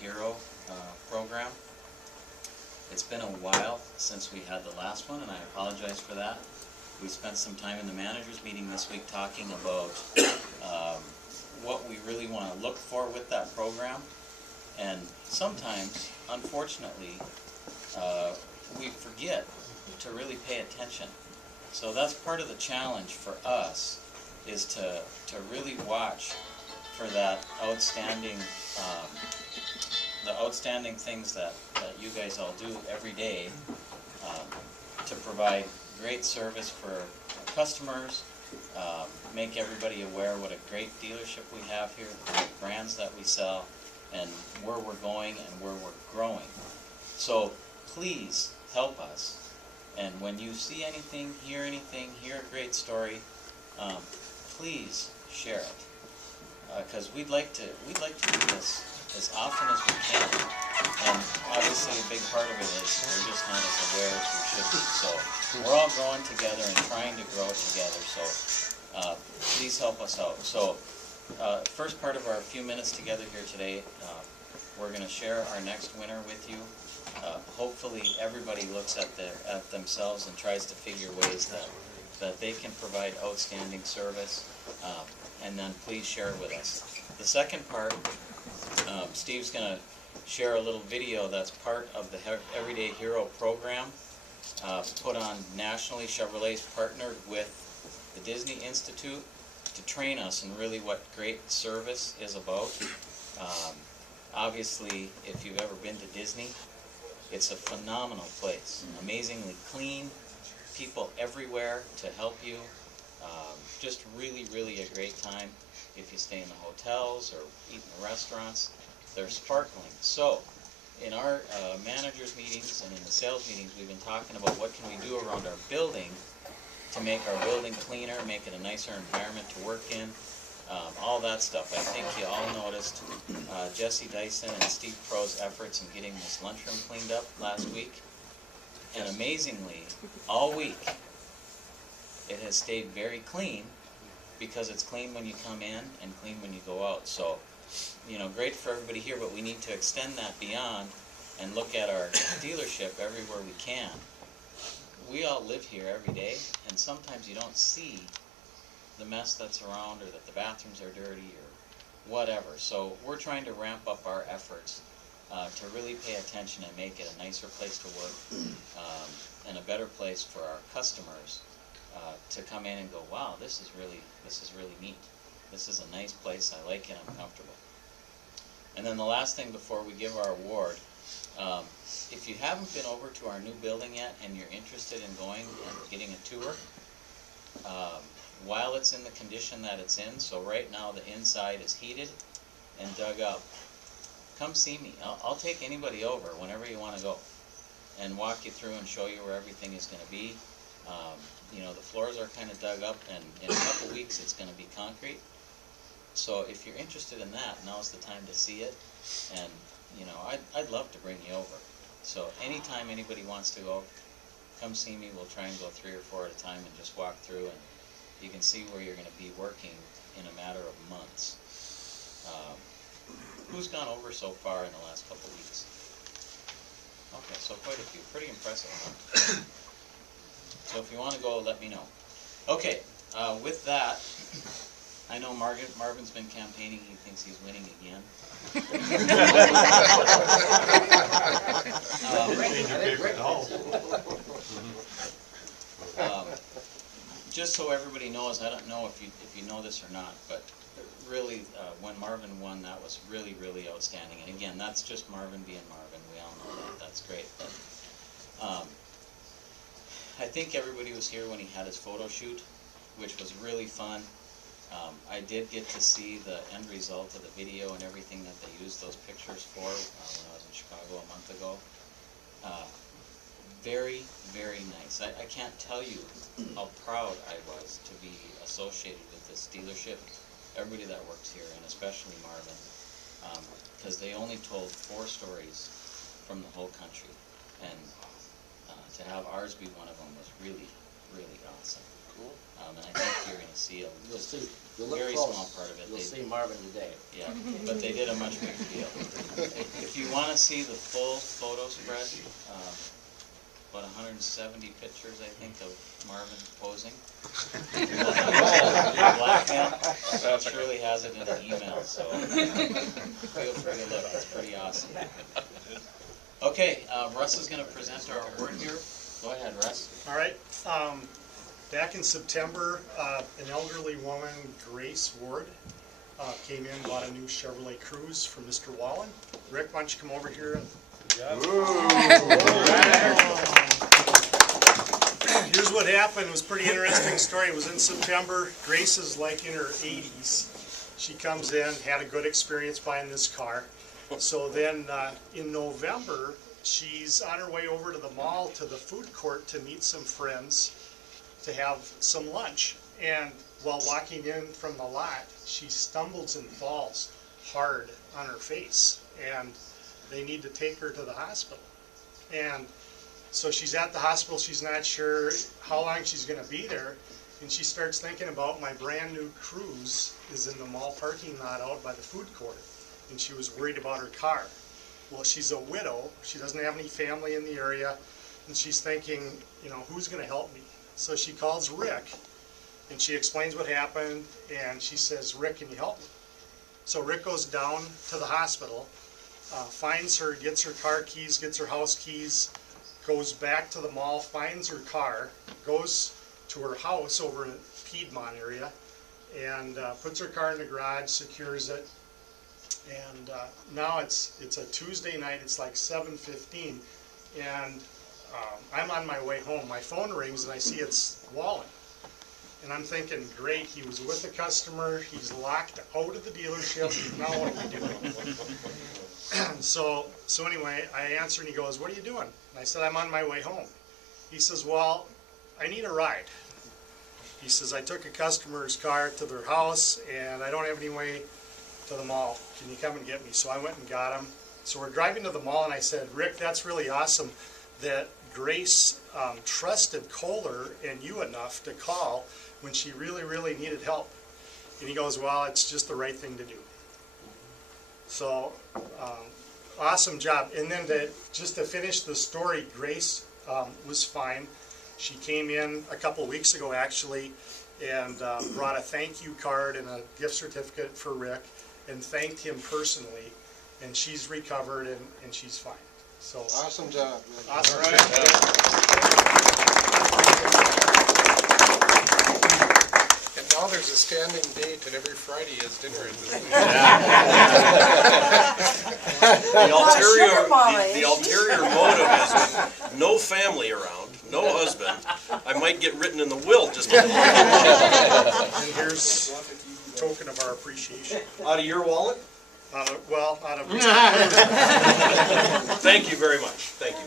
Hero program. It's been a while since we had the last one, and I apologize for that. We spent some time in the managers meeting this week talking about what we really want to look for with that program, and sometimes, unfortunately, we forget to really pay attention. So that's part of the challenge for us, is to really watch for that outstanding, the outstanding things that you guys all do every day to provide great service for customers, make everybody aware what a great dealership we have here, the great brands that we sell, and where we're going and where we're growing. So please help us. And when you see anything, hear a great story, please share it, because we'd like to do this as often as we can. And obviously a big part of it is we're just not as aware as we should be. So we're all growing together and trying to grow together. So please help us out. So first part of our few minutes together here today, we're going to share our next winner with you. Hopefully everybody looks at themselves and tries to figure ways that they can provide outstanding service, and then please share it with us. The second part, Steve's going to share a little video that's part of the Everyday Hero program, put on nationally. Chevrolet's partnered with the Disney Institute to train us in really what great service is about. Obviously, if you've ever been to Disney, it's a phenomenal place, amazingly clean, people everywhere to help you. Just really, really a great time if you stay in the hotels or eat in the restaurants. They're sparkling. So, in our managers meetings and in the sales meetings, we've been talking about what can we do around our building to make our building cleaner, make it a nicer environment to work in, all that stuff. I think you all noticed Jesse Dyson and Steve Pro's efforts in getting this lunchroom cleaned up last week. And amazingly, all week, it has stayed very clean, because it's clean when you come in and clean when you go out. So, you know, great for everybody here, but we need to extend that beyond and look at our dealership everywhere we can. We all live here every day, and sometimes you don't see the mess that's around, or that the bathrooms are dirty, or whatever. So we're trying to ramp up our efforts to really pay attention and make it a nicer place to work, and a better place for our customers to come in and go, wow, this is really neat. This is a nice place. I like it. I'm comfortable. And then the last thing before we give our award, if you haven't been over to our new building yet and you're interested in going and getting a tour, while it's in the condition that it's in, so right now the inside is heated and dug up, come see me. I'll take anybody over whenever you want to go and walk you through and show you where everything is going to be. You know, the floors are kind of dug up, and in a couple weeks it's going to be concrete. So if you're interested in that, now's the time to see it. And, you know, I'd love to bring you over. So anytime anybody wants to go, come see me. We'll try and go 3 or 4 at a time and just walk through, and you can see where you're going to be working in a matter of months. Who's gone over so far in the last couple weeks? Okay, so quite a few. Pretty impressive, huh? So if you want to go, let me know. Okay, with that, I know Marvin's been campaigning. He thinks he's winning again. Just so everybody knows, I don't know if you know this or not, but really, when Marvin won, that was really, really outstanding. And again, that's just Marvin being Marvin. We all know that. That's great. But, I think everybody was here when he had his photo shoot, which was really fun. I did get to see the end result of the video and everything that they used those pictures for when I was in Chicago a month ago. Very, very nice. I can't tell you how proud I was to be associated with this dealership. Everybody that works here, and especially Marvin, because they only told 4 stories from the whole country, and to have ours be one of them was really, really awesome. And I think you're going to see just a You'll look very close. small part of it. You'll see Marvin today. Yeah, but they did a much bigger deal. If you want to see the full photo spread, about 170 pictures, I think, of Marvin posing. Black man, Shirley has it in an email, so feel free to look. It's pretty awesome. Okay, Russ is going to present our award here. Go ahead, Russ. All right. Back in September, an elderly woman, Grace Ward, came in, bought a new Chevrolet Cruze from Mr. Wallin. Rick, why don't you come over here? Here's what happened. It was a pretty interesting story. It was in September. Grace is like in her 80s. She comes in, had a good experience buying this car. So then in November, she's on her way over to the mall to the food court to meet some friends to have some lunch. And while walking in from the lot, she stumbles and falls hard on her face. And they need to take her to the hospital. And so she's at the hospital. She's not sure how long she's going to be there. And she starts thinking about my brand new Cruze is in the mall parking lot out by the food court. And she was worried about her car. Well, she's a widow. She doesn't have any family in the area. And she's thinking, you know, who's going to help me? So she calls Rick. And she explains what happened. And she says, Rick, can you help me? So Rick goes down to the hospital, finds her, gets her car keys, gets her house keys, goes back to the mall, finds her car, goes to her house over in the Piedmont area, and puts her car in the garage, secures it. And now it's a Tuesday night. It's like 7:15, and I'm on my way home. My phone rings, and I see it's Wallin. And I'm thinking, great, he was with a customer. He's locked out of the dealership. Now what are we doing? So anyway, I answer, and he goes, what are you doing? And I said, I'm on my way home. He says, well, I need a ride. He says, I took a customer's car to their house, and I don't have any way to the mall. Can you come and get me? So I went and got him. So we're driving to the mall, and I said, Rick, that's really awesome that Grace trusted Kolar and you enough to call when she really, really needed help. And he goes, well, it's just the right thing to do. So, awesome job. And then just to finish the story, Grace was fine. She came in a couple weeks ago, actually, and brought a thank you card and a gift certificate for Rick and thanked him personally. And she's recovered, and she's fine. So awesome job. Awesome. Right. And now there's a standing date, and every Friday is dinner at this The ulterior motive is no family around, no husband. I might get written in the will just a And here's a token of our appreciation. Out of your wallet? Out of Thank you very much. Thank you.